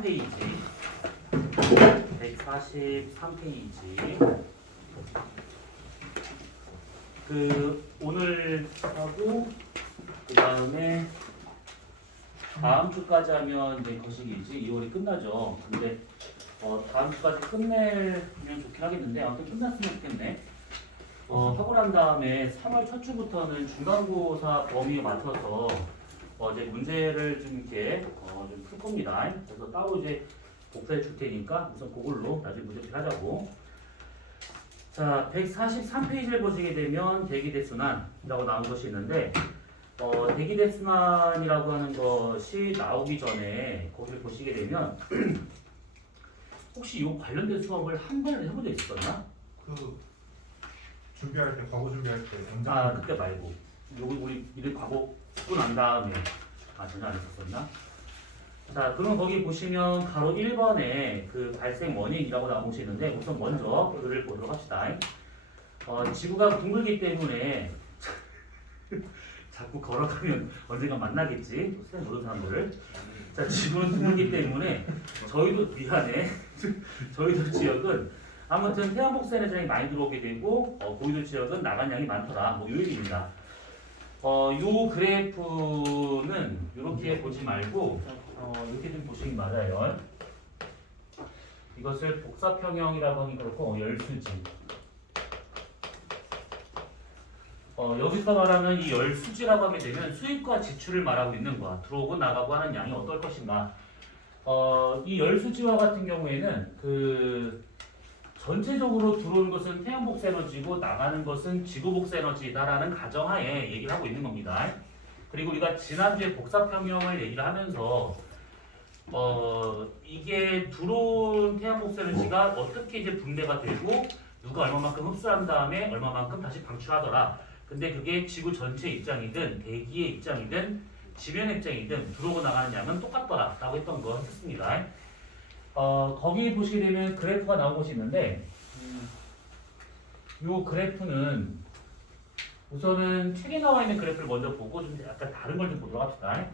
143페이지. 143페이지. 오늘 하고 그 다음에 다음 주까지 하면 이제 거시기지 2월이 끝나죠. 근데 다음 주까지 끝내면 좋긴 하겠는데 아무튼 끝났으면 좋겠네. 하고 난 다음에 3월 첫 주부터는 중간고사 범위에 맞춰서 이제 문제를 좀 이렇게 좀 풀 겁니다. 그래서 따로 이제 복사해 줄 테니까 우선 그걸로 나중에 문제 하자고. 자, 143페이지를 보시게 되면 대기대순환이라고 나온 것이 있는데 대기대순환이라고 하는 것이 나오기 전에 거기를 보시게 되면 혹시 이 관련된 수업을 한 번 해본 적 있었나? 준비할 때 과거 준비할 때 그때 말고 여기 우리 이를 과거 듣고 난 다음에 전혀 안 했었었나? 자, 그럼 거기 보시면 가로 1번에 그 발생 원인이라고 나온 것이 있는데 우선 먼저 그를 보도록 합시다. 지구가 둥글기 때문에 자꾸 걸어가면 언젠가 만나겠지. 수행 모든 사람들을. 자, 지구는 둥글기 때문에 저희도 미안해. 저희도 지역은 아무튼 태양 복사 에너지량이 많이 들어오게 되고 고위도 지역은 나간 양이 많더라. 뭐 이 얘기입니다. 요 그래프는 이렇게 보지 말고 이렇게 좀 보시기 맞아요. 이것을 복사평형이라고 하긴 그렇고 열수지. 여기서 말하는 이 열수지라고 하게 되면 수입과 지출을 말하고 있는 거야. 들어오고 나가고 하는 양이 어떨 것인가. 이 열수지와 같은 경우에는 전체적으로 들어오는 것은 태양 복사 에너지고 나가는 것은 지구 복사 에너지다라는 가정하에 얘기를 하고 있는 겁니다. 그리고 우리가 지난주에 복사평형을 얘기를 하면서 이게 들어온 태양 복사 에너지가 어떻게 이제 분배가 되고 누가 얼마만큼 흡수한 다음에 얼마만큼 다시 방출하더라. 근데 그게 지구 전체 입장이든 대기의 입장이든 지면의 입장이든 들어오고 나가는 양은 똑같더라 라고 했던 거 했습니다. 거기 보시게 되면 그래프가 나온 곳이 있는데 이 그래프는 우선은 책에 나와 있는 그래프를 먼저 보고 좀 약간 다른 걸 좀 보도록 합시다.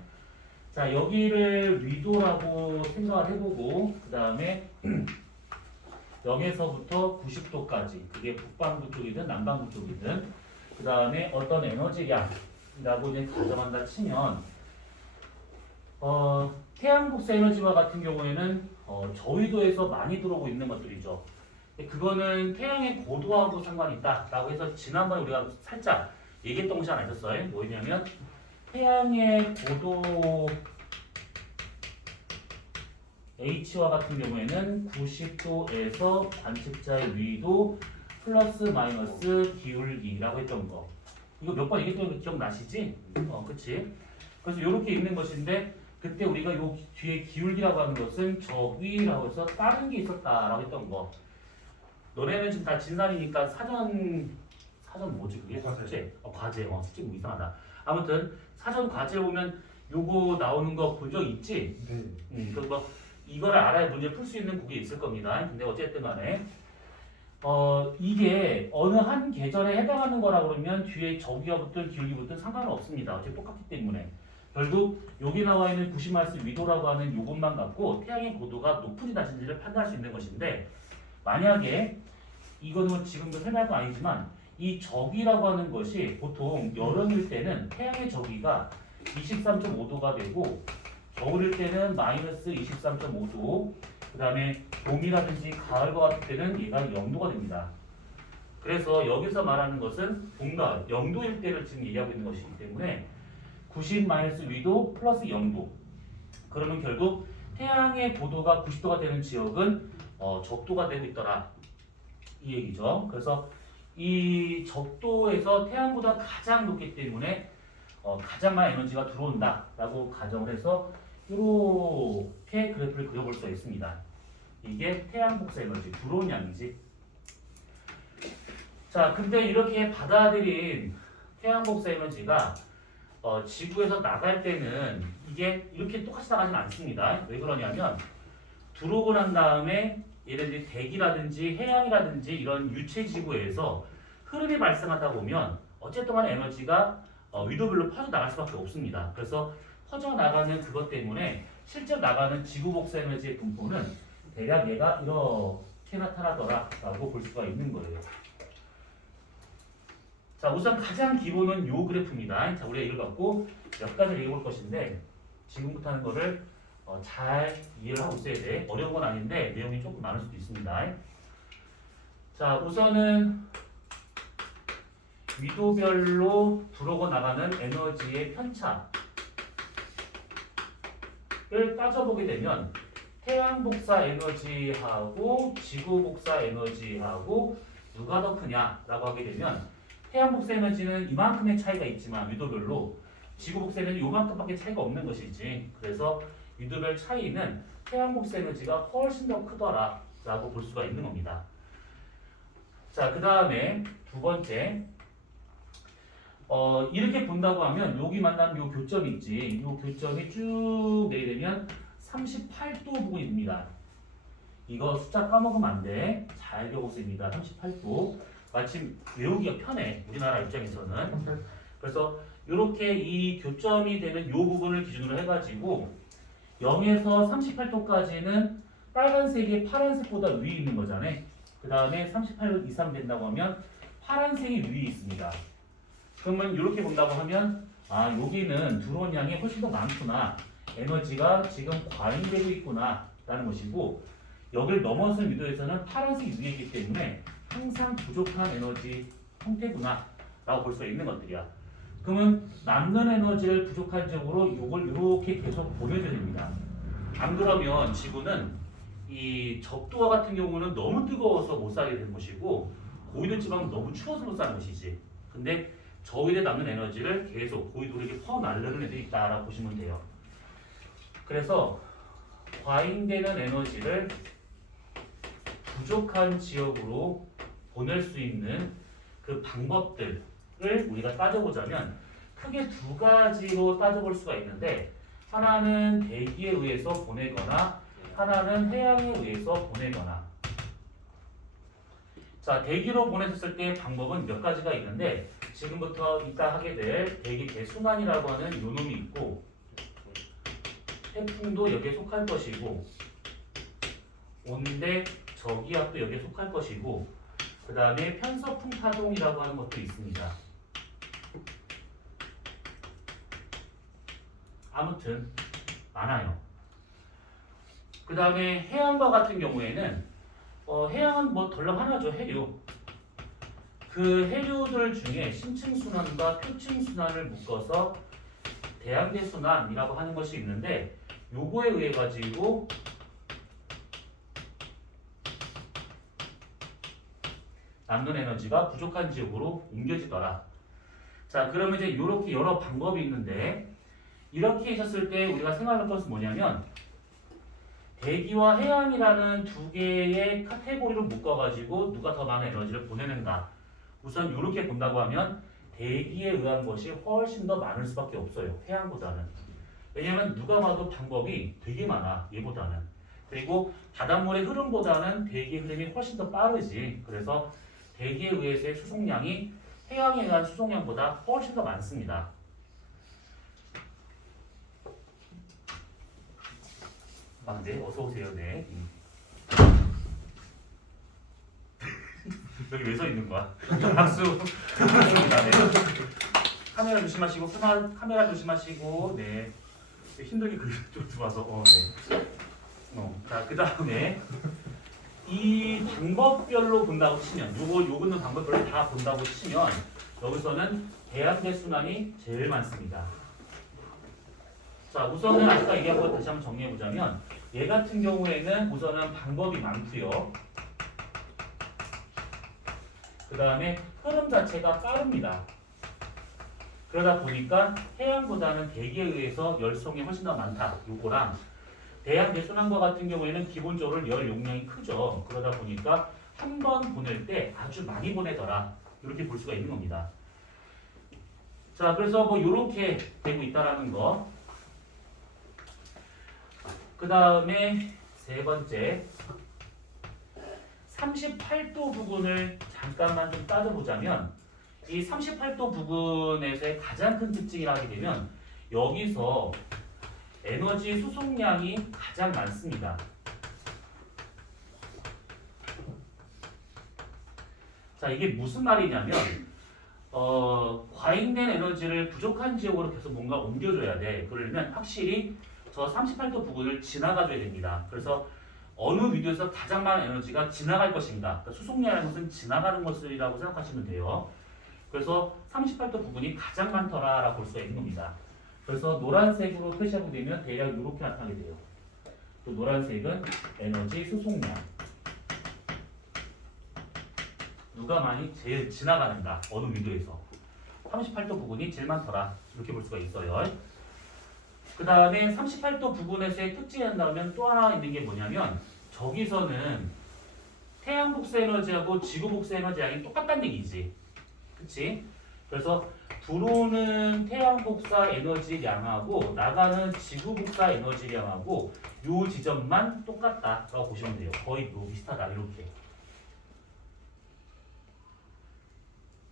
자, 여기를 위도라고 생각을 해보고 그 다음에 여기서부터 90도까지 그게 북반구 쪽이든 남반구 쪽이든 그 다음에 어떤 에너지량이라고 이제 가정한다 치면 태양 복사 에너지와 같은 경우에는 저위도에서 많이 들어오고 있는 것들이죠. 그거는 태양의 고도하고 상관이 있다라고 해서 지난번에 우리가 살짝 얘기했던 것이 하나 있었어요. 뭐냐면 태양의 고도 H와 같은 경우에는 90도에서 관측자의 위도 플러스 마이너스 기울기라고 했던 거. 이거 몇 번 얘기했던 거 기억나시지? 그치? 그래서 이렇게 있는 것인데 그때 우리가 요 뒤에 기울기라고 하는 것은 저위라고 해서 다른 게 있었다라고 했던 거. 너네는 지금 다 진산이니까 사전 뭐지 그게? 숙제. 과제. 숙제 뭐 이상하다. 아무튼 사전 과제 보면 요거 나오는 거 본 적 있지? 네. 그래서 뭐 이거를 알아야 문제 풀 수 있는 그게 있을 겁니다. 근데 어쨌든 간에 이게 어느 한 계절에 해당하는 거라 그러면 뒤에 저기가 붙든 기울기 붙든 상관은 없습니다. 어차피 똑같기 때문에. 결국 여기 나와 있는 90마이너스 위도라고 하는 요것만 갖고 태양의 고도가 높은지 낮은지를 판단할 수 있는 것인데 만약에 이거는 지금도 설명할 건 아니지만 이 저기라고 하는 것이 보통 여름일 때는 태양의 저기가 23.5도가 되고 겨울일 때는 마이너스 23.5도 그 다음에 봄이라든지 가을과 같을 때는 얘가 0도가 됩니다. 그래서 여기서 말하는 것은 봄, 가을, 0도일 때를 지금 얘기하고 있는 것이기 때문에 90 마이너스 위도 플러스 0도 그러면 결국 태양의 고도가 90도가 되는 지역은 적도가 되고 있더라 이 얘기죠. 그래서 이 적도에서 태양보다 가장 높기 때문에 가장 많은 에너지가 들어온다 라고 가정을 해서 이렇게 그래프를 그려볼 수가 있습니다. 이게 태양 복사 에너지 들어온 양이지. 자, 근데 이렇게 받아들인 태양 복사 에너지가 지구에서 나갈 때는 이게 이렇게 똑같이 나가진 않습니다. 왜 그러냐면 들어오고 난 다음에 예를 들어 대기라든지 해양이라든지 이런 유체 지구에서 흐름이 발생하다 보면 어쨌든 간에 에너지가 위도별로 퍼져나갈 수밖에 없습니다. 그래서 퍼져나가는 그것 때문에 실제 나가는 지구 복사 에너지의 분포는 대략 얘가 이렇게 나타나더라라고 볼 수가 있는 거예요. 자, 우선 가장 기본은 요 그래프입니다. 자, 우리가 이걸 갖고 몇 가지를 얘기해 볼 것인데 지금부터 하는 거를 잘 이해를 하고 있어야 돼. 어려운 건 아닌데 내용이 조금 많을 수도 있습니다. 자, 우선은 위도별로 들어오고 나가는 에너지의 편차를 따져보게 되면 태양 복사 에너지하고 지구 복사 에너지하고 누가 더 크냐라고 하게 되면 태양 복사 에너지는 이만큼의 차이가 있지만 위도별로 지구 복사 에너지는 요만큼밖에 차이가 없는 것이지. 그래서 위도별 차이는 태양 복사 에너지가 훨씬 더 크더라라고 볼 수가 있는 겁니다. 자, 그 다음에 두 번째, 이렇게 본다고 하면 여기 만나는 요 교점이 있지. 요 교점이 쭉 내게 되면 38도 부분입니다. 이거 숫자 까먹으면 안 돼. 잘 적었습니다. 38도. 마침 외우기가 편해. 우리나라 입장에서는. 그래서 이렇게 이 교점이 되는 요 부분을 기준으로 해가지고 0에서 38도까지는 빨간색이 파란색보다 위에 있는 거잖아요. 그 다음에 38도 이상 된다고 하면 파란색이 위에 있습니다. 그러면 이렇게 본다고 하면 여기는 들어온 양이 훨씬 더 많구나. 에너지가 지금 과잉되고 있구나 라는 것이고 여기를 넘어선 위도에서는 파란색이 위에 있기 때문에 항상 부족한 에너지 형태구나 라고 볼 수가 있는 것들이야. 그러면 남는 에너지를 부족한 쪽으로 이걸 이렇게 계속 보내줘야 됩니다. 안 그러면 지구는 이 적도와 같은 경우는 너무 뜨거워서 못 살게 되는 것이고 고위도 지방은 너무 추워서 못 사는 것이지. 근데 저 위에 남는 에너지를 계속 고위도로 이렇게 퍼나르는 애들이 있다라고 보시면 돼요. 그래서 과잉되는 에너지를 부족한 지역으로 보낼 수 있는 그 방법들을 우리가 따져보자면 크게 두 가지로 따져볼 수가 있는데 하나는 대기에 의해서 보내거나 하나는 해양에 의해서 보내거나. 자, 대기로 보냈을 때 방법은 몇 가지가 있는데 지금부터 이따 하게 될 대기 대순환이라고 하는 요 놈이 있고 태풍도 여기에 속할 것이고 온대 저기압도 여기에 속할 것이고 그 다음에 편서풍 파동이라고 하는 것도 있습니다. 아무튼 많아요. 그 다음에 해양과 같은 경우에는 해양은 뭐 덜렁 하나죠. 해류. 그 해류들 중에 심층순환과 표층순환을 묶어서 대양대순환이라고 하는 것이 있는데 요거에 의해 가지고 남는 에너지가 부족한 지역으로 옮겨지더라. 자, 그러면 이제 이렇게 여러 방법이 있는데 이렇게 있었을 때 우리가 생각할 것은 뭐냐면 대기와 해양이라는 두 개의 카테고리로 묶어가지고 누가 더 많은 에너지를 보내는가. 우선 이렇게 본다고 하면 대기에 의한 것이 훨씬 더 많을 수밖에 없어요. 해양보다는. 왜냐하면 누가 봐도 방법이 되게 많아. 얘보다는. 그리고 바닷물의 흐름보다는 대기의 흐름이 훨씬 더 빠르지. 그래서 대기에 의해서의 수송량이 해양에 의한 수송량보다 훨씬 더 많습니다. 네, 어서 오세요. 네. 여기 왜 서 있는 거야? 박수. 박수입니다. 네. 카메라 조심하시고, 카메라 조심하시고, 네. 힘들게 그쪽 들어와서, 네. 자, 그 다음에 이 방법별로 본다고 치면, 요거는 방법별로 다 본다고 치면, 여기서는 대양대순환이 제일 많습니다. 자, 우선은 아까 얘기한 거 다시 한번 정리해 보자면, 얘 같은 경우에는 우선은 방법이 많고요. 그 다음에 흐름 자체가 빠릅니다. 그러다 보니까 해양보다는 대기에 의해서 열송이 훨씬 더 많다. 요거랑 대양대순환과 같은 경우에는 기본적으로 열 용량이 크죠. 그러다 보니까 한 번 보낼 때 아주 많이 보내더라. 이렇게 볼 수가 있는 겁니다. 자, 그래서 뭐 이렇게 되고 있다라는 거. 그 다음에 세 번째 38도 부분을 잠깐만 좀 따져보자면 이 38도 부분에서의 가장 큰 특징이라 하게 되면 여기서 에너지 수송량이 가장 많습니다. 자, 이게 무슨 말이냐면 과잉된 에너지를 부족한 지역으로 계속 뭔가 옮겨줘야 돼. 그러려면 확실히 저 38도 부근을 지나가줘야 됩니다. 그래서 어느 위도에서 가장 많은 에너지가 지나갈 것인가. 그러니까 수송량이라는 것은 지나가는 것이라고 생각하시면 돼요. 그래서 38도 부분이 가장 많더라라고 볼 수가 있는 겁니다. 그래서 노란색으로 표시하게 되면 대략 이렇게 나타나게 돼요. 또 노란색은 에너지 수송량. 누가 많이 제일 지나가는가 어느 위도에서 38도 부분이 제일 많더라 이렇게 볼 수가 있어요. 그 다음에 38도 부분에서의 특징이 한다면 또 하나 있는 게 뭐냐면 저기서는 태양 복사 에너지하고 지구 복사 에너지 양이 똑같다는 얘기지. 그치? 그래서 들어오는 태양 복사 에너지 양하고 나가는 지구 복사 에너지 양하고 요 지점만 똑같다라고 보시면 돼요. 거의 뭐 비슷하다 이렇게.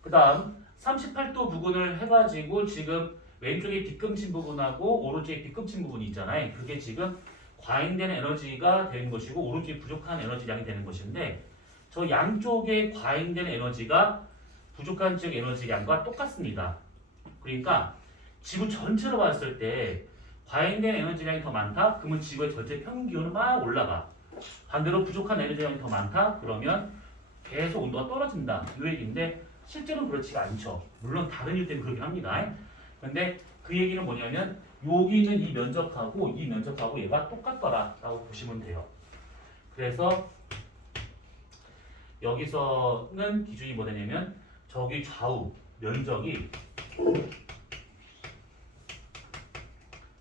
그 다음 38도 부분을 해가지고 지금 왼쪽에 빗금친 부분하고 오른쪽에 빗금친 부분이 있잖아요. 그게 지금 과잉된 에너지가 되는 것이고 오른쪽에 부족한 에너지량이 되는 것인데 저 양쪽의 과잉된 에너지가 부족한 지역 에너지량과 똑같습니다. 그러니까 지구 전체로 봤을 때 과잉된 에너지량이 더 많다? 그러면 지구의 전체 평균 기온은 막 올라가. 반대로 부족한 에너지량이 더 많다? 그러면 계속 온도가 떨어진다. 이 얘기인데 실제로는 그렇지가 않죠. 물론 다른 이유 때문에 그러긴 합니다. 근데 그 얘기는 뭐냐면 여기 있는 이 면적하고 얘가 똑같더라라고 보시면 돼요. 그래서 여기서는 기준이 뭐냐면 저기 좌우 면적이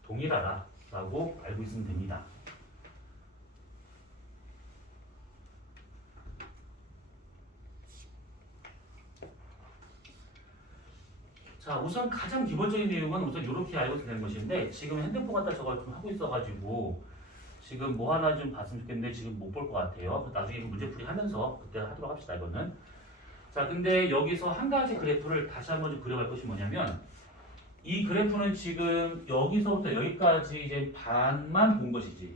동일하다라고 알고 있으면 됩니다. 자, 우선 가장 기본적인 내용은 우선 이렇게 알고 되는 것인데 지금 핸드폰 갖다 저걸 좀 하고 있어가지고 지금 뭐 하나 좀 봤으면 좋겠는데 지금 못 볼 것 같아요. 나중에 문제풀이 하면서 그때 하도록 합시다 이거는. 자, 근데 여기서 한 가지 그래프를 다시 한번 좀 그려볼 것이 뭐냐면 이 그래프는 지금 여기서부터 여기까지 이제 반만 본 것이지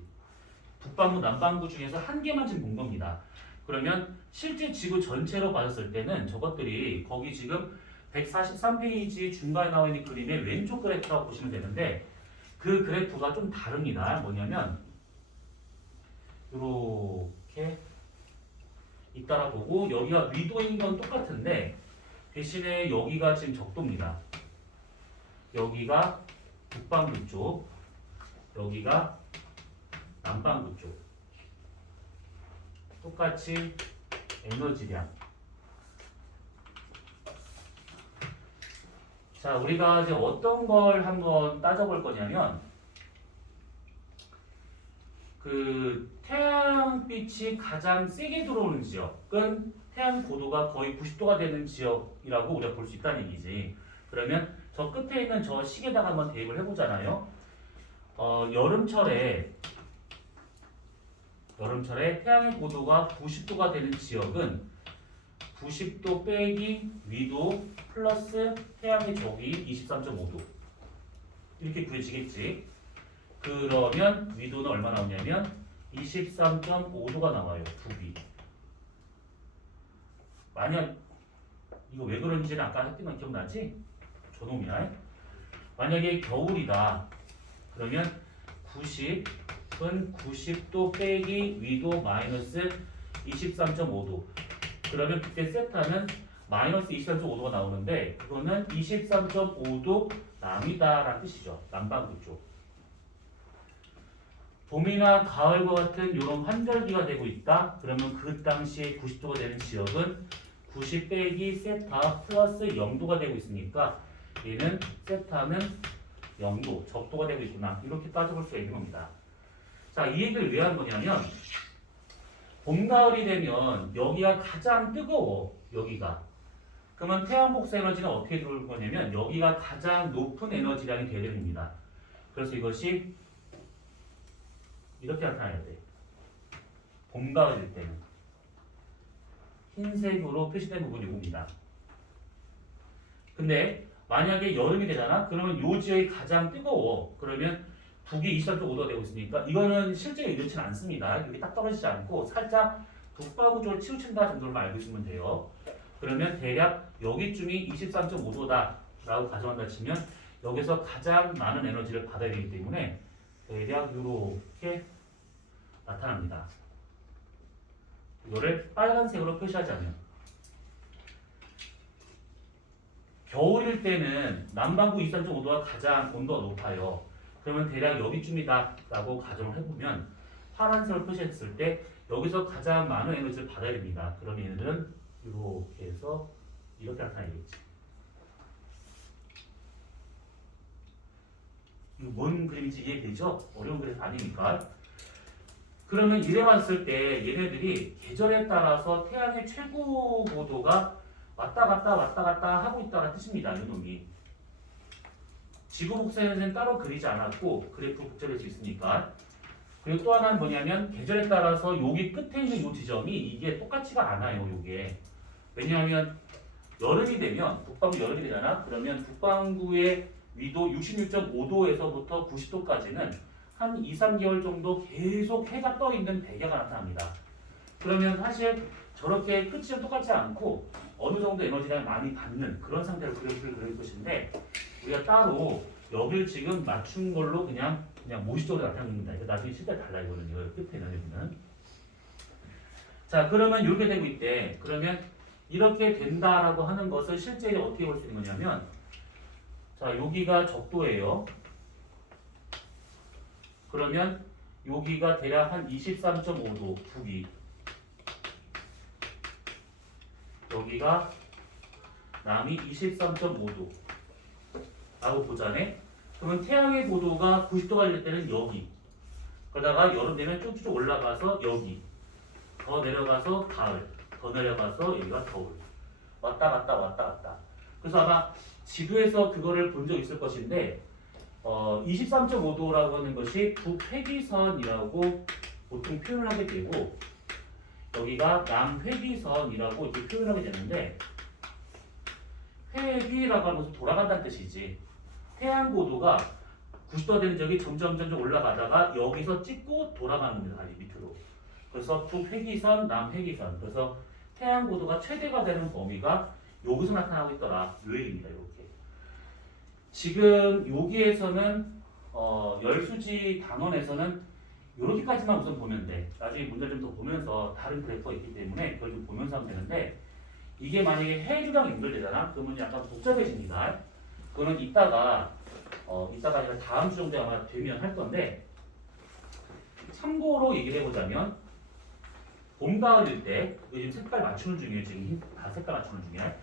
북반구 남반구 중에서 한 개만 지금 본 겁니다. 그러면 실제 지구 전체로 봤을 때는 저것들이 거기 지금 143페이지 중간에 나와 있는 그림의 왼쪽 그래프라고 보시면 되는데 그 그래프가 좀 다릅니다. 뭐냐면 이렇게 잇따라 보고 여기가 위도인 건 똑같은데 대신에 여기가 지금 적도입니다. 여기가 북반구 쪽, 여기가 남반구 쪽. 똑같이 에너지량. 자, 우리가 이제 어떤 걸 한번 따져볼 거냐면 그 태양빛이 가장 세게 들어오는 지역은 태양 고도가 거의 90도가 되는 지역이라고 우리가 볼 수 있다는 얘기지. 그러면 저 끝에 있는 저 식에다가 한번 대입을 해보잖아요. 여름철에 태양의 고도가 90도가 되는 지역은 90도 빼기 위도 플러스 태양의 저기 23.5도 이렇게 구해지겠지. 그러면 위도는 얼마 나오냐면 23.5도가 나와요. 부비. 만약 이거 왜 그런지는 아까 했던 건 기억나지? 저놈이야. 만약에 겨울이다. 그러면 90은 90도 빼기 위도 마이너스 23.5도. 그러면 그때 세타는 마이너스 23.5도가 나오는데 그거는 23.5도 남이다라는 뜻이죠. 남반구 쪽. 봄이나 가을과 같은 이런 환절기가 되고 있다. 그러면 그 당시에 90도가 되는 지역은 90 빼기 세타 플러스 0도가 되고 있으니까 얘는 세타는 0도, 적도가 되고 있구나. 이렇게 따져볼 수가 있는 겁니다. 자, 이 얘기를 왜 하는 거냐면 봄, 가을이 되면 여기가 가장 뜨거워. 여기가. 그러면 태양 복사 에너지는 어떻게 들어올 거냐면 여기가 가장 높은 에너지량이 되어야 됩니다. 그래서 이것이 이렇게 나타나야 돼. 봄, 가을일 때는. 흰색으로 표시된 부분이 이겁니다. 근데 만약에 여름이 되잖아? 그러면 요 지역이 가장 뜨거워. 그러면 북이 23.5도가 되고 있으니까 이거는 실제로 이렇지는 않습니다. 여기 딱 떨어지지 않고 살짝 북반구 쪽으로 치우친다 정도로 알고 있으면 돼요. 그러면 대략 여기쯤이 23.5도다 라고 가정한다 치면 여기서 가장 많은 에너지를 받아야 되기 때문에 대략 이렇게 나타납니다. 이거를 빨간색으로 표시하자면 겨울일 때는 남반구 23.5도가 가장 온도가 높아요. 그러면 대략 여기쯤이다 라고 가정을 해보면 파란색으로 표시했을 때 여기서 가장 많은 에너지를 받아야 됩니다. 그럼 얘는 이렇게 해서 이렇게 나타나겠지. 이거 뭔 그림인지 이해되죠? 어려운 그림 아니니까. 그러면 이래 봤을 때 얘네들이 계절에 따라서 태양의 최고 고도가 왔다 갔다 하고 있다는 뜻입니다. 이놈이. 지구 복사에는 따로 그리지 않았고 그래프 복잡할 수 있으니까. 그리고 또 하나는 뭐냐면 계절에 따라서 여기 끝에 있는 이 지점이 이게 똑같지가 않아요. 요게. 왜냐하면 여름이 되면 북반구 여름이 되잖아. 그러면 북반구의 위도 66.5도에서부터 90도까지는 한 2, 3개월 정도 계속 해가 떠 있는 배경가 나타납니다. 그러면 사실 저렇게 끝이 똑같지 않고 어느 정도 에너지를 많이 받는 그런 상태로 그래프를 그릴 것인데 우리가 따로 여기를 지금 맞춘 걸로 그냥 모시적으로 나타납니다. 이거 나중에 실제 달라 이거는요. 끝에 에너지는. 자, 그러면 이렇게 되고 있대. 그러면 이렇게 된다라고 하는 것을 실제 어떻게 볼 수 있는 거냐면 자, 여기가 적도예요. 그러면 여기가 대략 한 23.5도 북위. 여기가 남이 23.5도 라고 보자네. 그러면 태양의 고도가 90도가 될 때는 여기. 그러다가 여름 되면 쭉쭉 올라가서 여기. 더 내려가서 가을. 더 내려가서 여기가 겨울. 왔다 갔다. 그래서 아마 지도에서 그거를 본 적 있을 것인데 23.5도라고 하는 것이 북회기선이라고 보통 표현을 하게 되고 여기가 남회기선이라고 이렇게 표현을 하게 되는데 회귀라고 하는 것은 돌아간다는 뜻이지. 태양 고도가 90도가 되는 적이 점점 올라가다가 여기서 찍고 돌아가는 겁니다. 다시 밑으로. 그래서 북회기선, 남회기선. 그래서 태양 고도가 최대가 되는 범위가 여기서 나타나고 있더라. 요 얘기입니다. 이렇게. 지금 여기에서는 열수지 단원에서는 이렇게까지만 우선 보면 돼. 나중에 문제 좀 더 보면서 다른 그래프가 있기 때문에 그걸 좀 보면서 하면 되는데 이게 만약에 해류랑 연결되잖아? 그러면 약간 복잡해집니다. 그거는 이따가 아니라 다음 주 정도 아마 되면 할 건데 참고로 얘기를 해보자면 봄, 가을일 때 이거 지금 색깔 맞추는 중이에요. 지금 다 색깔 맞추는 중이야.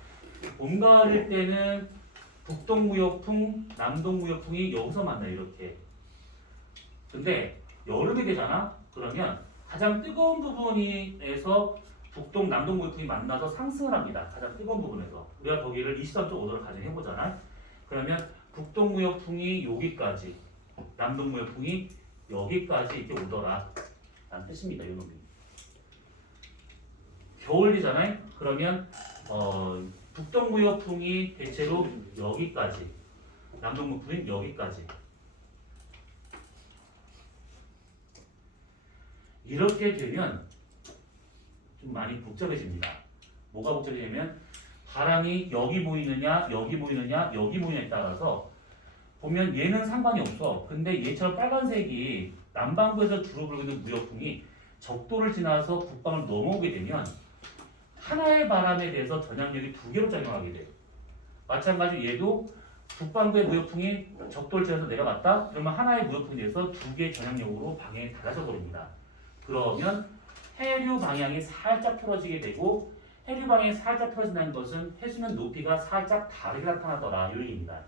봄, 가을일 때는 북동무역풍, 남동무역풍이 여기서 만나요. 이렇게. 근데 여름이 되잖아? 그러면 가장 뜨거운 부분에서 북동, 남동무역풍이 만나서 상승을 합니다. 가장 뜨거운 부분에서. 우리가 거기를 23.5도를 가정해보잖아? 그러면 북동무역풍이 여기까지, 남동무역풍이 여기까지 이렇게 오더라. 라는 뜻입니다. 이 놈이. 겨울이잖아요? 그러면 북동무역풍이 대체로 여기까지, 남동무역풍이 여기까지. 이렇게 되면 좀 많이 복잡해집니다. 뭐가 복잡해지냐면 바람이 여기 보이느냐, 여기 보이느냐, 여기 보이느냐에 따라서 보면 얘는 상관이 없어. 근데 얘처럼 빨간색이 남반구에서 주로 불고 있는 무역풍이 적도를 지나서 북방을 넘어오게 되면 하나의 바람에 대해서 전향력이 두 개로 작용하게 돼요. 마찬가지로 얘도 북반구의 무역풍이 적도를 지나서 내려갔다? 그러면 하나의 무역풍에 대해서 두 개의 전향력으로 방향이 달라져 버립니다. 그러면 해류 방향이 살짝 틀어지게 되고 해류 방향이 살짝 틀어진다는 것은 해수면 높이가 살짝 다르게 나타나더라 이 얘기입니다.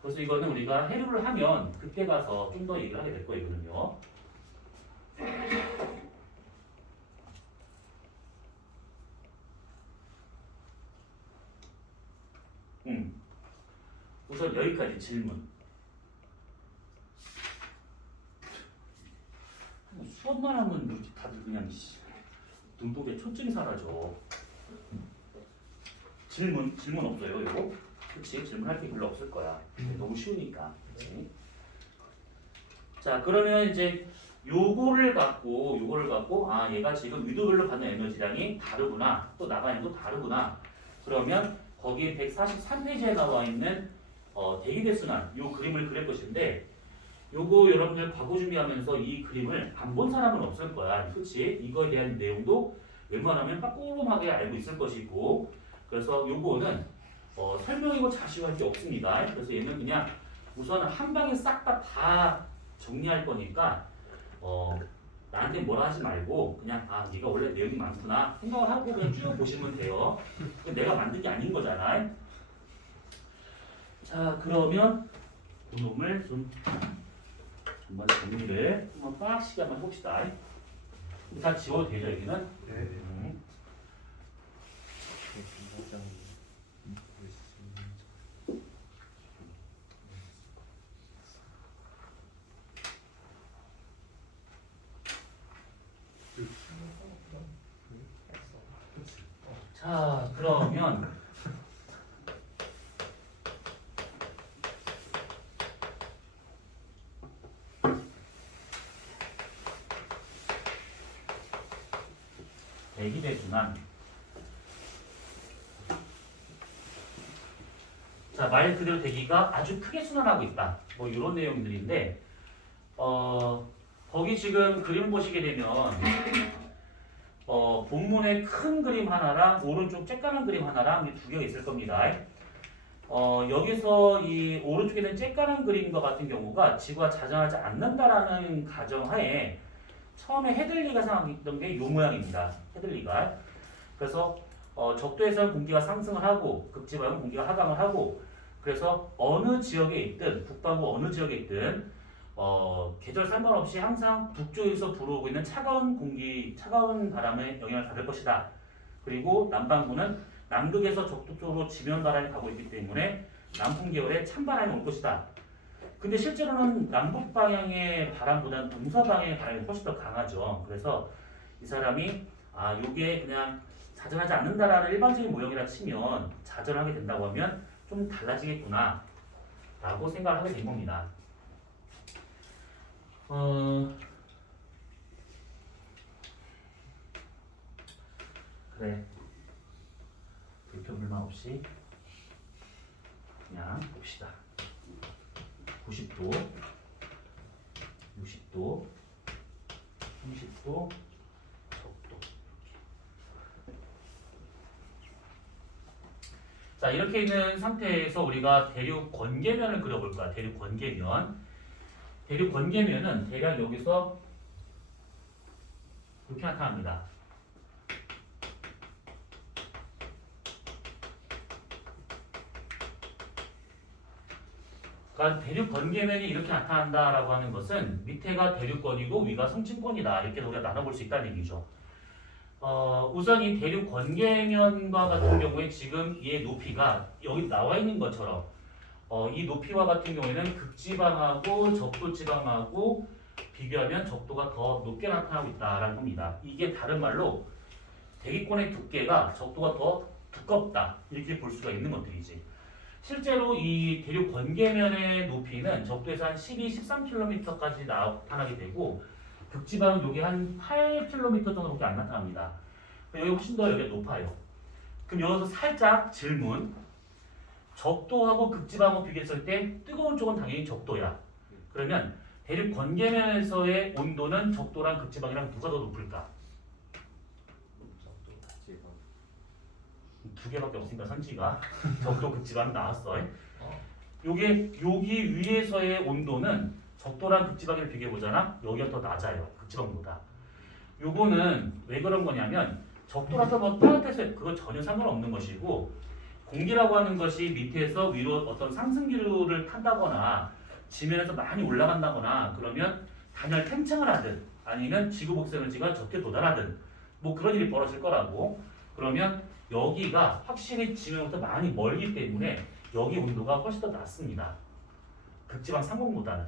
그래서 이거는 우리가 해류를 하면 그때 가서 좀 더 얘기를 하게 될 거예요. 이거는요. 우선 여기까지 질문. 수업만 하면 이렇게 다들 그냥 눈독에 초점이 사라져. 질문 없어요, 이거? 그치? 질문할 게 별로 없을 거야. 너무 쉬우니까. 그치? 자, 그러면 이제 요거를 갖고 아 얘가 지금 위도별로 받는 에너지량이 다르구나. 또 나가는 도 다르구나. 그러면 거기에 143페이지에 나와 있는 대기대순환 요 그림을 그릴 것인데 요거 여러분들 과거 준비하면서 이 그림을 안 본 사람은 없을 거야. 그렇지? 이거에 대한 내용도 웬만하면 빠꼼하게 알고 있을 것이고 그래서 요거는 설명이고 자시할 게 없습니다. 그래서 얘는 그냥 우선 한 방에 싹 다 정리할 거니까 나한테 뭐라 하지 말고 그냥 아 얘가 원래 내용이 많구나 생각을 하고 그냥 쭉 보시면 돼요. 내가 만든 게 아닌 거잖아. 자 그러면 그놈을 좀 정말 정리를 한번 빡시게 한번 해봅시다. 다 지워도 되죠 여기는? 네. 자 그러면 대기대순환 자 말 그대로 대기가 아주 크게 순환하고 있다 뭐 이런 내용들인데 거기 지금 그림 보시게 되면 본문에 큰 그림 하나랑 오른쪽 쬐까만 그림 하나랑 두 개가 있을 겁니다. 여기서 이 오른쪽에 있는 쬐까만 그림과 같은 경우가 지구가 자전하지 않는다라는 가정하에 처음에 헤들리가 생각했던 게 이 모양입니다. 헤들리가. 그래서 적도에서는 공기가 상승을 하고 극지방은 공기가 하강을 하고 그래서 어느 지역에 있든 북반구 어느 지역에 있든 계절 상관없이 항상 북쪽에서 불어오고 있는 차가운 바람의 영향을 받을 것이다. 그리고 남반구는 남극에서 적도 쪽으로 지면 바람이 가고 있기 때문에 남풍 계열의 찬바람이 올 것이다. 근데 실제로는 남북 방향의 바람보다는 동서 방향의 바람이 훨씬 더 강하죠. 그래서 이 사람이 요게 그냥 자전하지 않는다라는 일반적인 모형이라 치면 자전하게 된다고 하면 좀 달라지겠구나 라고 생각을 하게 된 겁니다. 그래 불평 불만 없이 그냥 봅시다. 90도 60도 30도 적도 자 이렇게 있는 상태에서 우리가 대륙 권계면을 그려볼 거야. 대륙 권계면 대륙 권계면은 대략 여기서 이렇게 나타납니다. 그러니까 대륙 권계면이 이렇게 나타난다라고 하는 것은 밑에가 대륙권이고 위가 성층권이다 이렇게 우리가 나눠볼 수 있다는 얘기죠. 우선 이 대륙 권계면과 같은 경우에 지금 얘 높이가 여기 나와 있는 것처럼 이 높이와 같은 경우에는 극지방하고 적도지방하고 비교하면 적도가 더 높게 나타나고 있다라는 겁니다. 이게 다른 말로 대기권의 두께가 적도가 더 두껍다 이렇게 볼 수가 있는 것들이지. 실제로 이 대륙 권계면의 높이는 적도에서 한 12, 13km까지 나타나게 되고 극지방은 여기 한 8km 정도밖에 안 나타납니다. 여기 훨씬 더 여기가 높아요. 그럼 여기서 살짝 질문. 적도하고 극지방하고 비교했을 때 뜨거운 쪽은 당연히 적도야. 그러면 대륙 권계면에서의 온도는 적도랑 극지방이랑 누가 더 높을까? 두 개밖에 없으니까 선지가 적도 극지방 나왔어. 요게 여기 위에서의 온도는 적도랑 극지방을 비교해 보잖아. 여기가 더 낮아요. 극지방보다. 요거는 왜 그런 거냐면 적도라서 뭐 따뜻해서 그거 전혀 상관없는 것이고 공기라고 하는 것이 밑에서 위로 어떤 상승 기류를 탄다거나 지면에서 많이 올라간다거나 그러면 단열 팽창을 하든 아니면 지구 복수 에너지가 적게 도달하든 뭐 그런 일이 벌어질 거라고. 그러면 여기가 확실히 지면부터 많이 멀기 때문에 여기 온도가 훨씬 더 낮습니다. 극지방 상공보다는.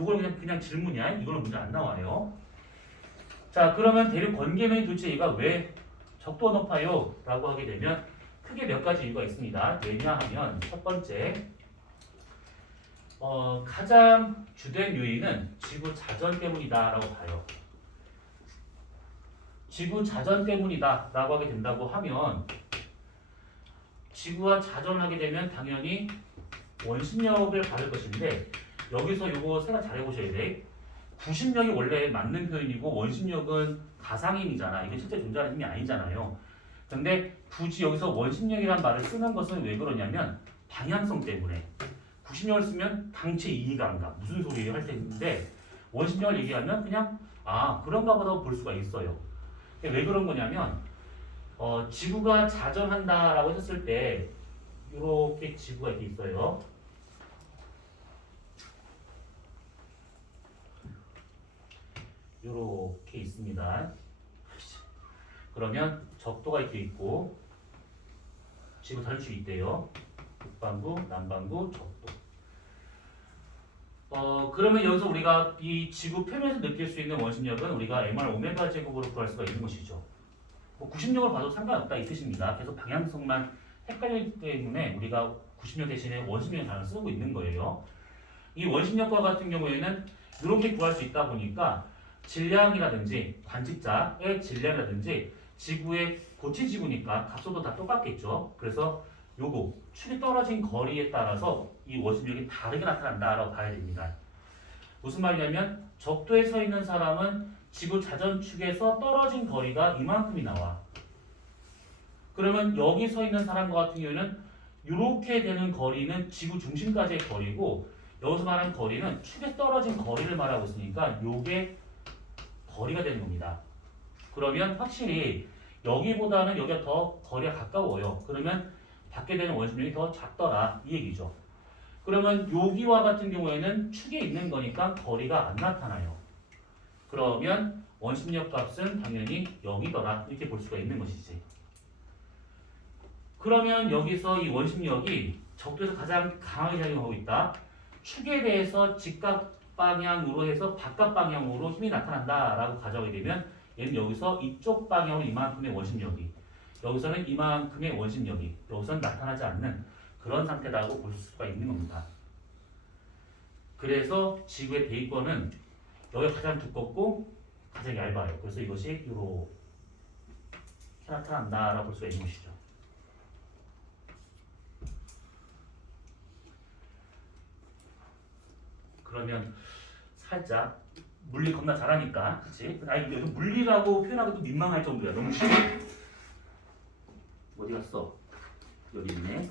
이걸 그냥 질문이야. 이걸로 문제 안 나와요. 자, 그러면 대륙 권계면이 도대체 얘가 왜 적도가 높아요? 라고 하게 되면 크게 몇 가지 이유가 있습니다. 왜냐하면 첫 번째, 가장 주된 요인은 지구 자전 때문이다라고 봐요. 지구 자전 때문이다라고 하게 된다고 하면 지구와 자전하게 되면 당연히 원심력을 받을 것인데 여기서 요거 생각 잘 해보셔야 돼. 구심력이 원래 맞는 표현이고 원심력은 가상힘이잖아. 이게 실제 존재하는 힘이 아니잖아요. 근데 굳이 여기서 원심력이란 말을 쓰는 것은 왜 그러냐면 방향성 때문에. 구심력을 쓰면 당체 이해가 안 가. 무슨 소리예요? 할 때 있는데 원심력을 얘기하면 그냥 그런가 보다 볼 수가 있어요. 왜 그런 거냐면 지구가 자전한다라고 했을 때 이렇게 지구가 이렇게 있어요. 이렇게 있습니다. 그러면 적도가 이렇게 있고 지구 단축이 있대요. 북반구, 남반구, 적도. 그러면 여기서 우리가 이 지구 표면에서 느낄 수 있는 원심력은 우리가 mr 오메가 제곱으로 구할 수가 있는 것이죠. 구심력을 봐도 상관없다 이 뜻입니다. 계속 방향성만 헷갈리기 때문에 우리가 구심력 대신에 원심력 단어를 쓰고 있는 거예요. 이 원심력과 같은 경우에는 이렇게 구할 수 있다 보니까 질량이라든지 관측자의 질량이라든지 지구의 고체 지구니까 값도 다 똑같겠죠. 그래서 요거 축이 떨어진 거리에 따라서 이 원심력이 다르게 나타난다라고 봐야 됩니다. 무슨 말이냐면 적도에 서 있는 사람은 지구 자전축에서 떨어진 거리가 이만큼이 나와. 그러면 여기 서 있는 사람과 같은 경우에는 이렇게 되는 거리는 지구 중심까지의 거리고 여기서 말하는 거리는 축에 떨어진 거리를 말하고 있으니까 요게 거리가 되는 겁니다. 그러면 확실히 여기보다는 여기가 더 거리가 가까워요. 그러면 받게 되는 원심력이 더 작더라 이 얘기죠. 그러면 여기와 같은 경우에는 축에 있는 거니까 거리가 안 나타나요. 그러면 원심력 값은 당연히 0이더라 이렇게 볼 수가 있는 것이지. 그러면 여기서 이 원심력이 적도에서 가장 강하게 작용하고 있다. 축에 대해서 직각 방향으로 해서 바깥 방향으로 힘이 나타난다라고 가져오게 되면 얘는 여기서 이쪽 방향으로 이만큼의 원심력이 여기서는 이만큼의 원심력이 여기서는 나타나지 않는 그런 상태라고 볼 수가 있는 겁니다. 그래서 지구의 대기권은 여기가 가장 두껍고 가장 얇아요. 그래서 이것이 이렇게 나타난다라고 볼 수가 있는 것이죠. 그러면 살짝 물리 겁나 잘하니까, 그치? 아니, 여기 물리라고 표현하기도 민망할 정도야. 너무 쉬워. 어디 갔어? 여기 있네.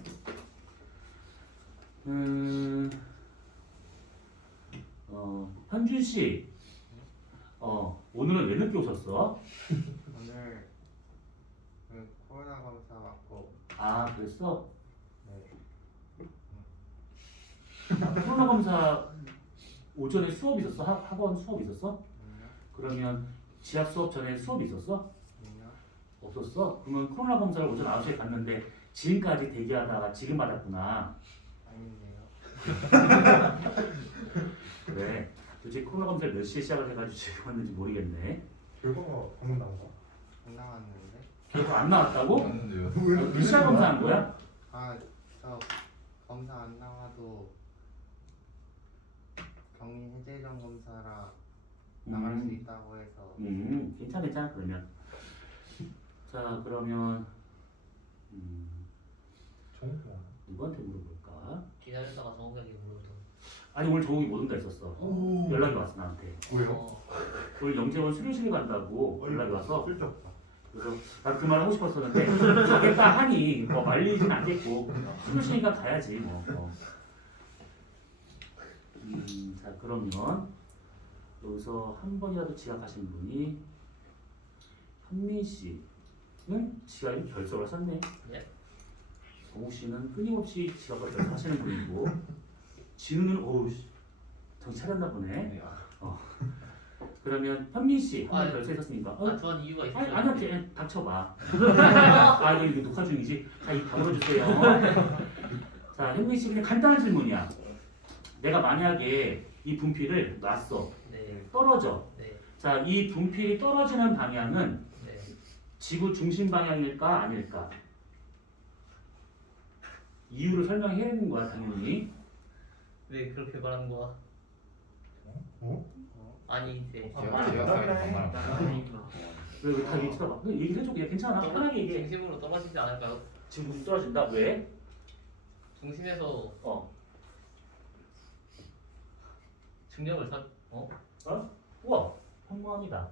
현준 씨, 오늘은 왜 늦게 오셨어? 오늘 코로나 검사 받고 그랬어? 네. 코로나 검사 오전에 수업 있었어? 학원 수업 있었어? 아니요. 그러면 지학 수업 전에 수업 있었어? 아니요. 없었어? 그러면 코로나 검사를 오전 9시에 갔는데 지금까지 대기하다가 지금 받았구나. 아닌데요. 그래. 도대체 코로나 검사를 몇 시에 시작을 해가지고 지금 왔는지 모르겠네. 결과가 방금 나온 거야? 안 나왔는데. 결과 안 나왔다고? 맞는데요? PCR 검사한 거야? 저 검사 안 나와도 격리 해제전 검사라 나갈 수 있다고 해서 괜찮아 그러면. 자 그러면 정말 누구한테 물어볼까? 기다리다가 정국에게 물어보던. 아니 오늘 정욱이 못 온다 했었어. 오. 연락이 왔어 나한테. 왜요? 오늘 영재원 수료실에 간다고 연락이 와서 쓸데없다. 그래서 난 그 말 하고 싶었었는데 가겠다 하니 뭐 말리진 않겠고 수료실이니까 가야지 뭐. 자 그러면 여기서 한 번이라도 지각하신 분이 현민 씨는 지각이 결석을 하셨네. 예. 정욱 씨는 끊임없이 지각을 결석하시는 분이고 진우는 정신 차렸나 보네. 그러면 현민 씨 한 번 결석했었으니까 좋아하는 이유가 있어요. 아니야, 걔 닥쳐봐. 이거 녹화 중이지. 자, 입 다물어주세요. 자, 현민 씨 그냥 간단한 질문이야. 내가 만약에 이 분필을 놨어. 네. 떨어져. 네. 자, 이 분필이 떨어지는 방향은 네. 지구 중심 방향일까 아닐까? 이유를 설명해야 되는 거야, 당연히. 왜 그렇게 말하는 거야? 어? 아니 이제 왜다 얘기해봐. 얘기를 해줘. 그냥 괜찮아. 편하게 얘기해. 중심으로 떨어지지 않을까요? 지금 무슨 떨어진다? 왜? 중심에서 어. 중력을 살 우와. 현무원이다.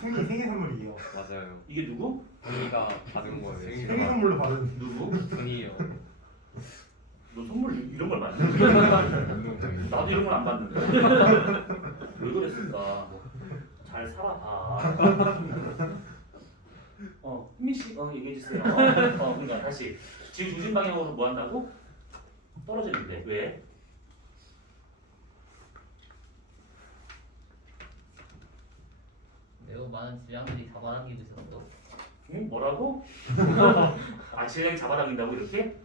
훈이 생일 선물이에요. 맞아요. 이게 누구? 언니가 받은 거예요. 생일 선물로 받은. 누구? 돈이에요. 너 선물 이런 걸 받는? 나도 이런 걸 안 받는데. 왜 그랬을까? 잘 살아봐. 휘민 씨, 얘기해 주세요. 그러니까 다시 지금 중심 방향으로 뭐 한다고? 떨어지는데 왜? 매우 많은 질량들이 잡아당기고 있었어. 응? 뭐라고? 질량이 잡아당긴다고 이렇게?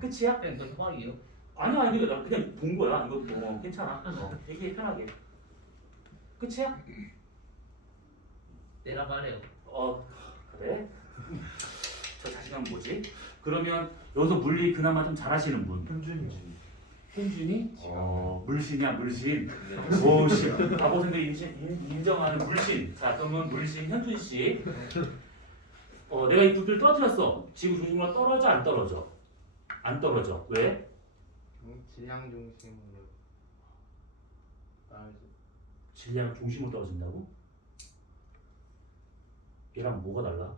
끝이야? 그냥 그 토막이에요. 아니야, 이거 나 그냥 본 거야. 이거 뭐 괜찮아. 얘기해 편하게. 끝이야? 내려갈래요. 그래? 저 자신감 뭐지? 그러면 여기서 물리 그나마 좀 잘하시는 분. 현준이. 현준이? 물신이야 물신. 네. 오씨. 바보 선배 인정하는 물신. 자 그러면 물신 현준 씨. 내가 이 부피를 떨어뜨렸어. 지구 중심으로 떨어져 안 떨어져? 안 떨어져. 왜? 질량 중심으로 나를 질량 중심으로 떨어진다고? 얘랑 뭐가 달라?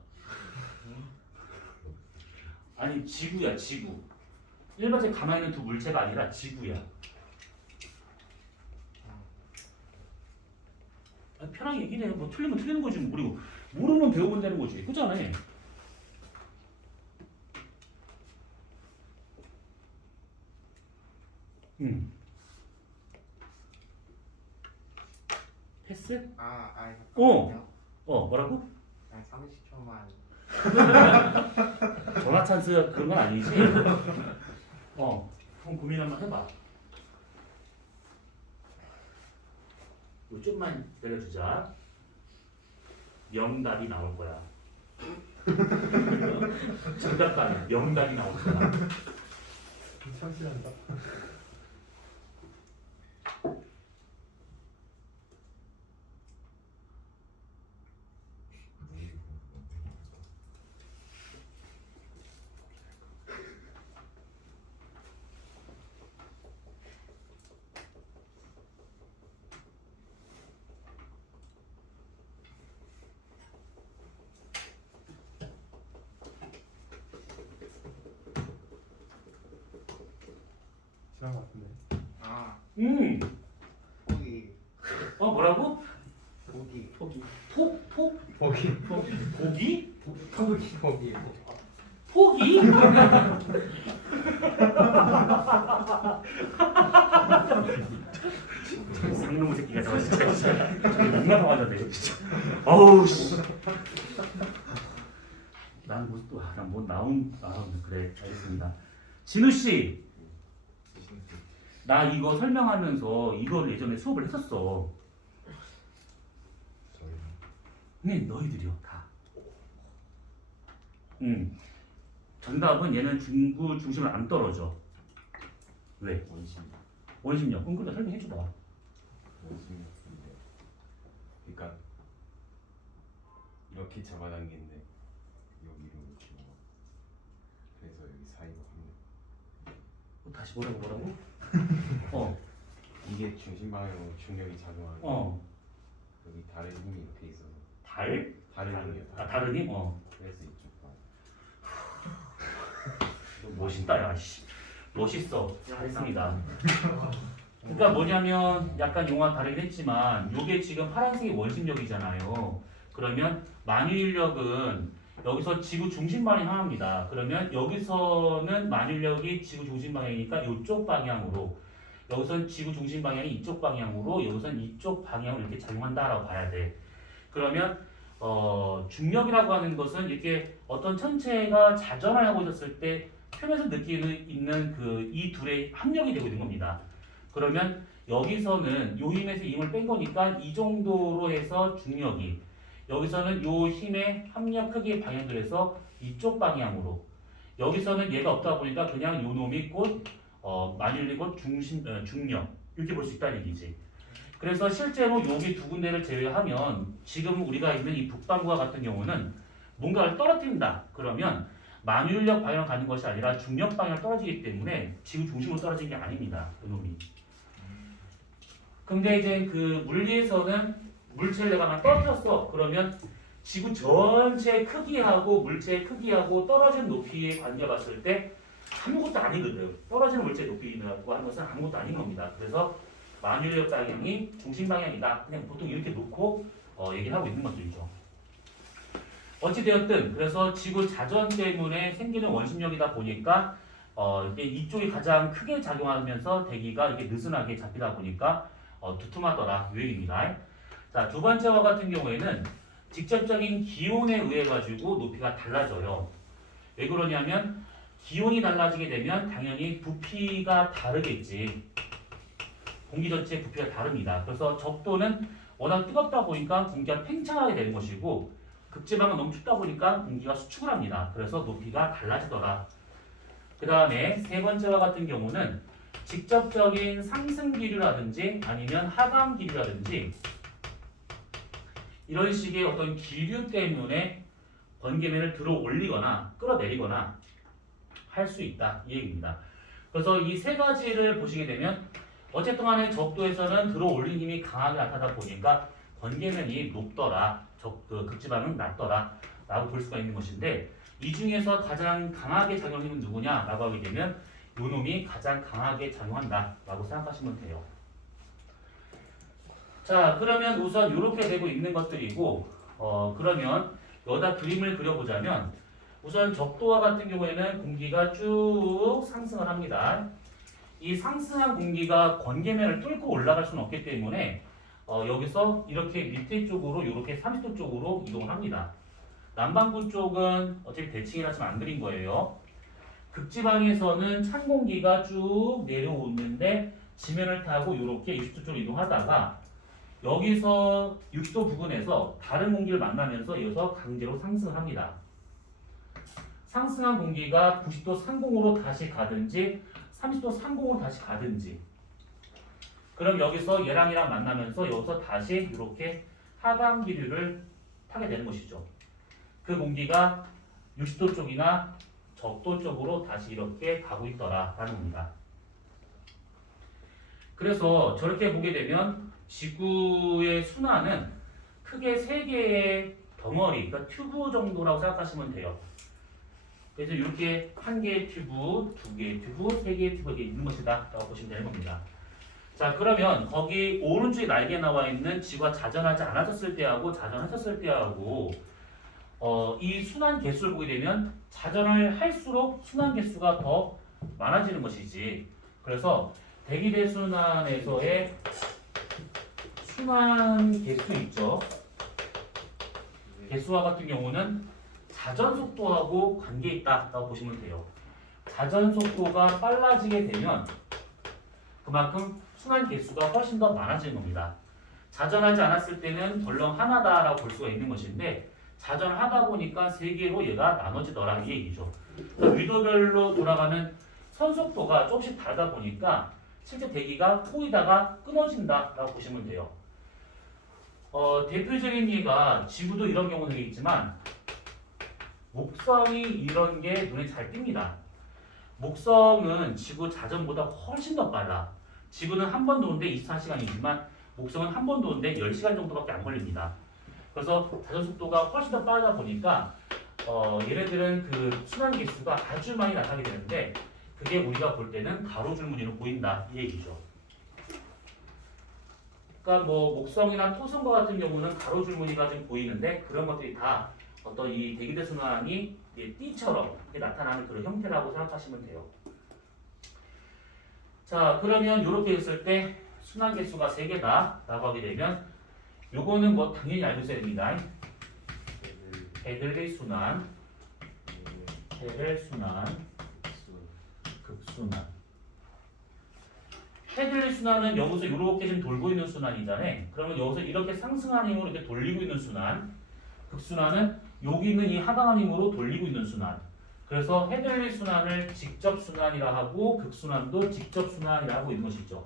아니 지구야 지구. 일반적으로 가만히 있는 두 물체가 아니라 지구야. 편하게 얘기해. 뭐 틀리면 틀리는 거지. 그리고 모르면 배우면 되는 거지. 그잖아. 패스? 잠깐만요. 뭐라고? 그냥 30초만. 전화 찬스 그런 건 아니지? 그럼 고민 한번 해봐. 좀만 기다려주자. 명답이 나올 거야. 정답도 아니야. 명답이 나올 거야. 참신한다. 지난 것 같은데. 고기. 뭐라고? 고기. 포기? 거기. 고기? 고기. 포기? 상놈의 새끼가 저거 진짜 눈만 맞았네 진짜. 어우 씨. 난뭐 나온 그래 알겠습니다. 진우 씨, 나 이거 설명하면서 이걸 예전에 수업을 했었어. 네, 너희들이요 다. 정답은 얘는 중구 중심을 안 떨어져. 왜? 원심력. 그럼 그래 설명해줘봐. 그러니까 이렇게 잡아당기는데 여기로 이렇게 와. 그래서 여기 사이로 합니다. 다시 뭐라고? 이게 중심 방향으로 중력이 작용하는 여기 다른 힘이 이렇게 있어서 다른 힘이요. 다른 힘? 그래서 이쪽 방. 멋있다 야 씨. 멋있어. 잘했습니다. 그러니까 뭐냐면 약간 용어가 다르긴 했지만 이게 지금 파란색이 원심력이잖아요. 그러면 만유인력은 여기서 지구 중심 방향 향합니다. 그러면 여기서는 만유인력이 지구 중심 방향이니까 이쪽 방향으로, 여기선 지구 중심 방향이 이쪽 방향으로, 여기선 이쪽 방향으로 이렇게 작용한다라고 봐야 돼. 그러면 중력이라고 하는 것은 이렇게 어떤 천체가 자전을 하고 있었을 때 표면에서 느끼는 있는 그 이 둘의 합력이 되고 있는 겁니다. 그러면 여기서는 요 힘에서 이 힘을 뺀 거니까 이 정도로 해서 중력이, 여기서는 요 힘의 합력 크기의 방향들에서 이쪽 방향으로, 여기서는 얘가 없다 보니까 그냥 요 놈이 곧 만율리 곧 중력 이렇게 볼 수 있다는 얘기지. 그래서 실제로 여기 두 군데를 제외하면 지금 우리가 있는 이 북반구와 같은 경우는 뭔가를 떨어뜨린다. 그러면 만율력 방향을 가는 것이 아니라 중력 방향을 떨어지기 때문에 지구 중심으로 떨어지는 게 아닙니다. 그 놈이. 근데 이제 그 물리에서는 물체를 내가 막 떨어뜨렸어. 그러면 지구 전체의 크기하고 물체의 크기하고 떨어진 높이의 관계 봤을 때 아무것도 아니거든. 떨어지는 물체의 높이라고 하는 것은 아무것도 아닌 겁니다. 그래서 만율력 방향이 중심 방향이다. 그냥 보통 이렇게 놓고 얘기를 하고 있는 것들이죠. 어찌되었든 그래서 지구 자전 때문에 생기는 원심력이다 보니까 이게 이쪽이 가장 크게 작용하면서 대기가 이렇게 느슨하게 잡히다 보니까 두툼하더라. 이 얘기입니다. 자, 두 번째와 같은 경우에는 직접적인 기온에 의해 가지고 높이가 달라져요. 왜 그러냐면 기온이 달라지게 되면 당연히 부피가 다르겠지. 공기 전체의 부피가 다릅니다. 그래서 적도는 워낙 뜨겁다 보니까 공기가 팽창하게 되는 것이고 극지방은 너무 춥다 보니까 공기가 수축을 합니다. 그래서 높이가 달라지더라. 그 다음에 세 번째와 같은 경우는 직접적인 상승 기류라든지 아니면 하강 기류라든지 이런 식의 어떤 기류 때문에 번개면을 들어 올리거나 끌어내리거나 할 수 있다. 이 얘기입니다. 그래서 이 세 가지를 보시게 되면 어쨌든 간에 적도에서는 들어 올린 힘이 강하게 나타나다 보니까 번개면이 높더라. 극지방은 낮더라. 라고 볼 수가 있는 것인데 이 중에서 가장 강하게 작용하는 힘은 누구냐? 라고 하게 되면 요 놈이 가장 강하게 작용한다. 라고 생각하시면 돼요. 자, 그러면 우선 이렇게 되고 있는 것들이고 그러면 여기다 그림을 그려보자면 우선 적도와 같은 경우에는 공기가 쭉 상승을 합니다. 이 상승한 공기가 번개면을 뚫고 올라갈 수는 없기 때문에 여기서 이렇게 밑에 쪽으로 이렇게 30도 쪽으로 이동을 합니다. 남반구 쪽은 어차피 대칭이라 지금 안 그린 거예요. 극지방에서는 찬 공기가 쭉 내려오는데 지면을 타고 이렇게 60도 쪽으로 이동하다가 여기서 60도 부근에서 다른 공기를 만나면서 여기서 강제로 상승을 합니다. 상승한 공기가 90도 상공으로 다시 가든지 30도 상공으로 다시 가든지 그럼 여기서 얘랑 만나면서 여기서 다시 이렇게 하강 기류를 타게 되는 것이죠. 그 공기가 60도 쪽이나 적도 쪽으로 다시 이렇게 가고 있더라라는 겁니다. 그래서 저렇게 보게 되면 지구의 순환은 크게 세 개의 덩어리, 그러니까 튜브 정도라고 생각하시면 돼요. 그래서 이렇게 한 개의 튜브, 두 개의 튜브, 세 개의 튜브가 있는 것이다 라고 보시면 되는 겁니다. 자, 그러면 거기 오른쪽에 날개에 나와 있는 지구가 자전하지 않았었을 때하고 자전했었을 때하고 이 순환 개수를 보게 되면 자전을 할수록 순환 개수가 더 많아지는 것이지. 그래서 대기대순환에서의 순환 개수 있죠. 개수와 같은 경우는 자전 속도하고 관계 있다라고 보시면 돼요. 자전 속도가 빨라지게 되면 그만큼 순환 개수가 훨씬 더 많아지는 겁니다. 자전하지 않았을 때는 덜렁 하나다라고 볼 수가 있는 것인데 자전을 하다 보니까 세 개로 얘가 나눠지더라 이 얘기죠. 그러니까 위도별로 돌아가는 선속도가 조금씩 다르다 보니까 실제 대기가 꼬이다가 끊어진다라고 보시면 돼요. 대표적인 예가 지구도 이런 경우는 있지만 목성이 이런 게 눈에 잘 띕니다. 목성은 지구 자전보다 훨씬 더 빨라. 지구는 한 번 도는데 24시간이지만 목성은 한 번 도는데 10시간 정도밖에 안 걸립니다. 그래서 자전 속도가 훨씬 더 빠르다 보니까 얘네들은 그 순환 개수가 아주 많이 나타나게 되는데 그게 우리가 볼 때는 가로줄무늬로 보인다 이 얘기죠. 그러니까 뭐 목성이나 토성과 같은 경우는 가로줄무늬가 좀 보이는데 그런 것들이 다 어떤 이 대기대순환이 띠처럼 나타나는 그런 형태라고 생각하시면 돼요. 자, 그러면 이렇게 했을 때 순환 개수가 3개다 라고 하게 되면 요거는 뭐 당연히 알고 있어야 됩니다. 헤들리 순환, 헤렐 순환, 극순환. 헤들리 순환은 여기서 이렇게 지금 돌고 있는 순환이잖아요. 그러면 여기서 이렇게 상승하는 힘으로 이렇게 돌리고 있는 순환. 극순환은 여기 있는 이 하강하는 힘으로 돌리고 있는 순환. 그래서 헤들리 순환을 직접 순환이라 하고 극순환도 직접 순환이라 하고 있는 것이죠.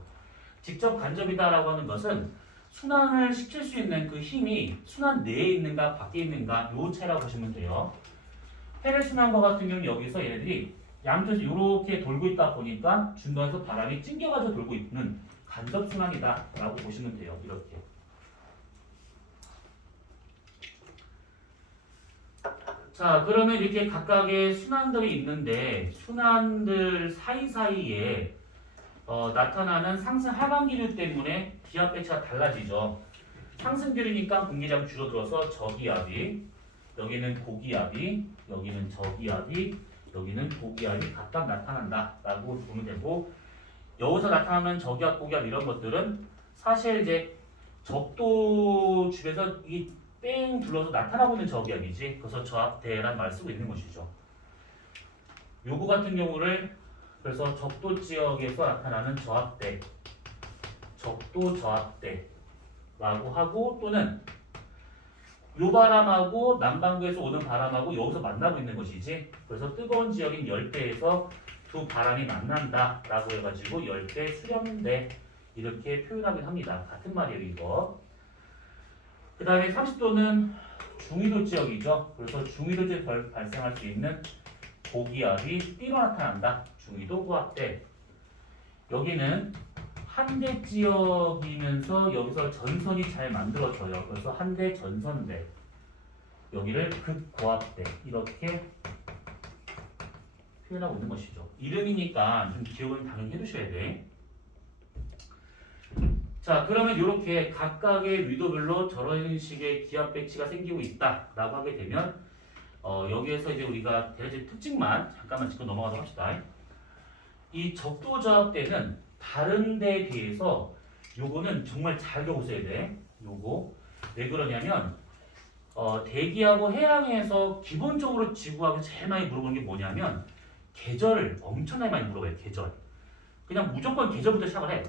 직접 간접이다라고 하는 것은 순환을 시킬 수 있는 그 힘이 순환 내에 있는가 밖에 있는가 요 차이라고 보시면 돼요. 헤를 순환과 같은 경우는 여기서 얘네들이 양쪽에서 이렇게 돌고 있다 보니까 중간에서 바람이 찡겨가지고 돌고 있는 간접 순환이다라고 보시면 돼요. 이렇게. 자, 그러면 이렇게 각각의 순환들이 있는데 순환들 사이사이에 나타나는 상승 하강 기류 때문에 기압 배치가 달라지죠. 상승 기류니까 공기압이 줄어들어서 저기압이, 여기는 고기압이, 여기는 저기압이, 여기는 고기압이 각각 나타난다라고 보면 되고, 여기서 나타나는 저기압, 고기압 이런 것들은 사실 이제 적도 주변에서 이 뺑 둘러서 나타나고 있는 저기압이지, 그래서 저압대란 말을 쓰고 있는 것이죠. 요거 같은 경우를 그래서 적도 지역에서 나타나는 저압대, 적도 저압대라고 하고, 또는 요 바람하고 남반구에서 오는 바람하고 여기서 만나고 있는 것이지, 그래서 뜨거운 지역인 열대에서 두 바람이 만난다라고 해가지고 열대, 수렴대 이렇게 표현하긴 합니다. 같은 말이에요, 이거. 그 다음에 30도는 중위도 지역이죠. 그래서 중위도 지역에 발생할 수 있는 고기압이 B로 나타난다. 중위도 고압대. 여기는 한대 지역이면서 여기서 전선이 잘 만들어져요. 그래서 한대 전선대. 여기를 극고압대. 이렇게 표현하고 있는 것이죠. 이름이니까 좀 기억은 당연히 해두셔야 돼. 자, 그러면 이렇게 각각의 위도별로 저런 식의 기압 배치가 생기고 있다라고 하게 되면 여기에서 이제 우리가 대략적인 특징만 잠깐만 짚고 넘어가도록 합시다. 이 적도 저압대는 다른 데에 비해서 요거는 정말 잘 겪으셔야 돼. 요거 왜 그러냐면 대기하고 해양에서 기본적으로 지구하고 제일 많이 물어보는 게 뭐냐면 계절을 엄청나게 많이 물어봐요. 계절. 그냥 무조건 계절부터 시작을 해.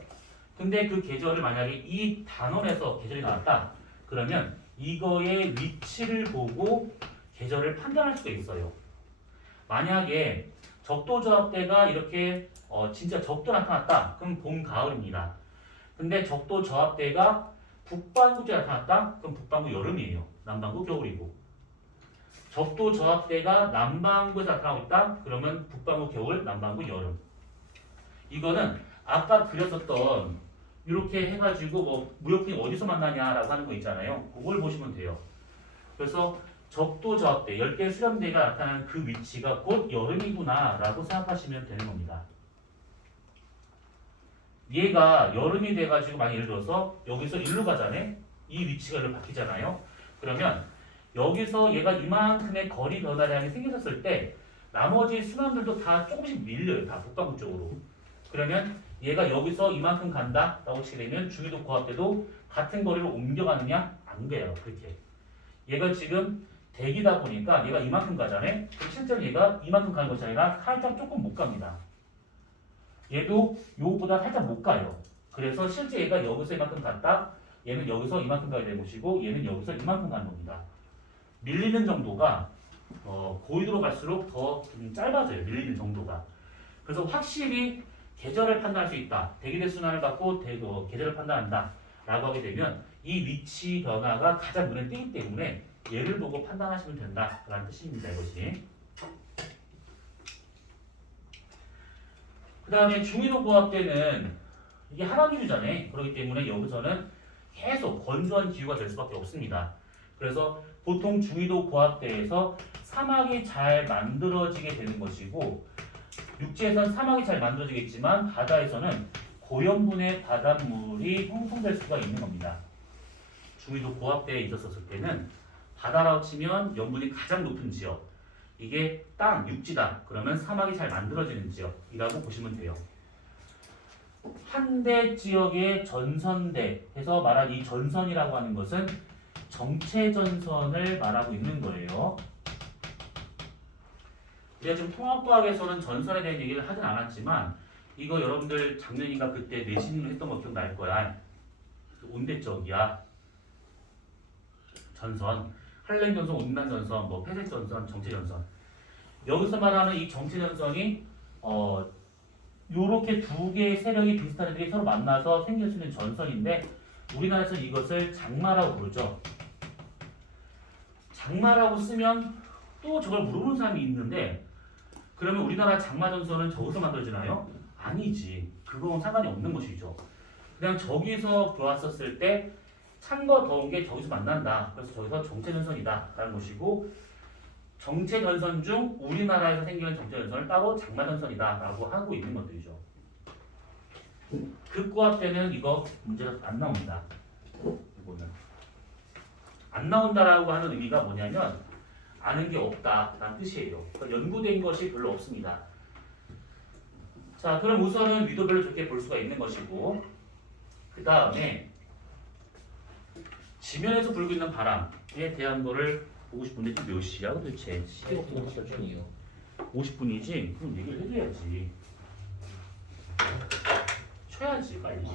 근데 그 계절을 만약에 이 단원에서 계절이 나왔다 그러면 이거의 위치를 보고 계절을 판단할 수가 있어요. 만약에 적도 저압대가 이렇게 진짜 적도 나타났다 그럼 봄 가을입니다. 근데 적도 저압대가 북반구 쪽에 나타났다 그럼 북반구 여름이에요. 남반구 겨울이고, 적도 저압대가 남반구에서 나타나고 있다 그러면 북반구 겨울, 남반구 여름. 이거는 아까 그렸었던 이렇게 해가지고 뭐 무역풍이 어디서 만나냐라고 하는 거 있잖아요. 그걸 보시면 돼요. 그래서 적도 저압대, 열대 수렴대가 나타나는 그 위치가 곧 여름이구나라고 생각하시면 되는 겁니다. 얘가 여름이 돼가지고 만약 예를 들어서 여기서 일로 가잖아요. 이 위치가 일로 바뀌잖아요. 그러면 여기서 얘가 이만큼의 거리 변화량이 생겼을 때 나머지 순환들도 다 조금씩 밀려요. 다 북반구 쪽으로. 그러면 얘가 여기서 이만큼 간다 라고 치게 되면 중위도 고압대도 같은 거리를 옮겨가느냐? 안 돼요. 그렇게. 얘가 지금 대기다 보니까 얘가 이만큼 가잖아요. 그럼 실제로 얘가 이만큼 가는 것이 아니라 살짝 조금 못 갑니다. 얘도 요거보다 살짝 못 가요. 그래서 실제 얘가 여기서 이만큼 갔다 얘는 여기서 이만큼 가야 되는 것이고 얘는 여기서 이만큼 가는 겁니다. 밀리는 정도가 고위도로 갈수록 더 좀 짧아져요. 밀리는 정도가. 그래서 확실히 계절을 판단할 수 있다. 대기대 순환을 갖고 계절을 판단한다. 라고 하게 되면 이 위치 변화가 가장 눈에 띄기 때문에 얘를 보고 판단하시면 된다. 라는 뜻입니다. 이것이. 그 다음에 중위도 고압대는 이게 하강 기류잖아요. 그렇기 때문에 여기서는 계속 건조한 기후가 될 수밖에 없습니다. 그래서 보통 중위도 고압대에서 사막이 잘 만들어지게 되는 것이고, 육지에서는 사막이 잘 만들어지겠지만 바다에서는 고염분의 바닷물이 형성될 수가 있는 겁니다. 중위도 고압대에 있었을 때는 바다라고 치면 염분이 가장 높은 지역, 이게 땅, 육지다. 그러면 사막이 잘 만들어지는 지역이라고 보시면 돼요. 한대 지역의 전선대 해서 말한 이 전선이라고 하는 것은 정체전선을 말하고 있는 거예요. 우리가 지금 통합과학에서는 전선에 대한 얘기를 하진 않았지만 이거 여러분들 작년인가 그때 내신으로 했던 거 기억날 거야. 온대적이야. 전선, 한랭전선, 온난전선, 뭐 폐색전선, 정체전선. 여기서 말하는 이 정체 전선이 요렇게 두 개의 세력이 비슷한 애들이 서로 만나서 생길 수 있는 전선인데 우리나라에서는 이것을 장마라고 부르죠. 장마라고 쓰면 또 저걸 물어보는 사람이 있는데 그러면 우리나라 장마 전선은 저기서 만들어지나요? 아니지. 그거는 상관이 없는 것이죠. 그냥 저기서 보았었을 때 찬거 더운 게 저기서 만난다. 그래서 저기서 정체 전선이다 라는 것이고 정체 전선 중 우리나라에서 생기는 정체 전선을 따로 장마 전선이다 라고 하고 있는 것들이죠. 극고합 때는 이거 문제가 안 나옵니다. 이거는 안 나온다라고 하는 의미가 뭐냐면 아는 게 없다라는 뜻이에요. 그러니까 연구된 것이 별로 없습니다. 자, 그럼 우선은 위도별로 좋게 볼 수가 있는 것이고 그 다음에 지면에서 불고 있는 바람에 대한 거를 보고 싶은데 지금 몇 시야 도대체? 50분이요. 50분이지? 그럼 얘기를 해줘야지. 쳐야지 빨리.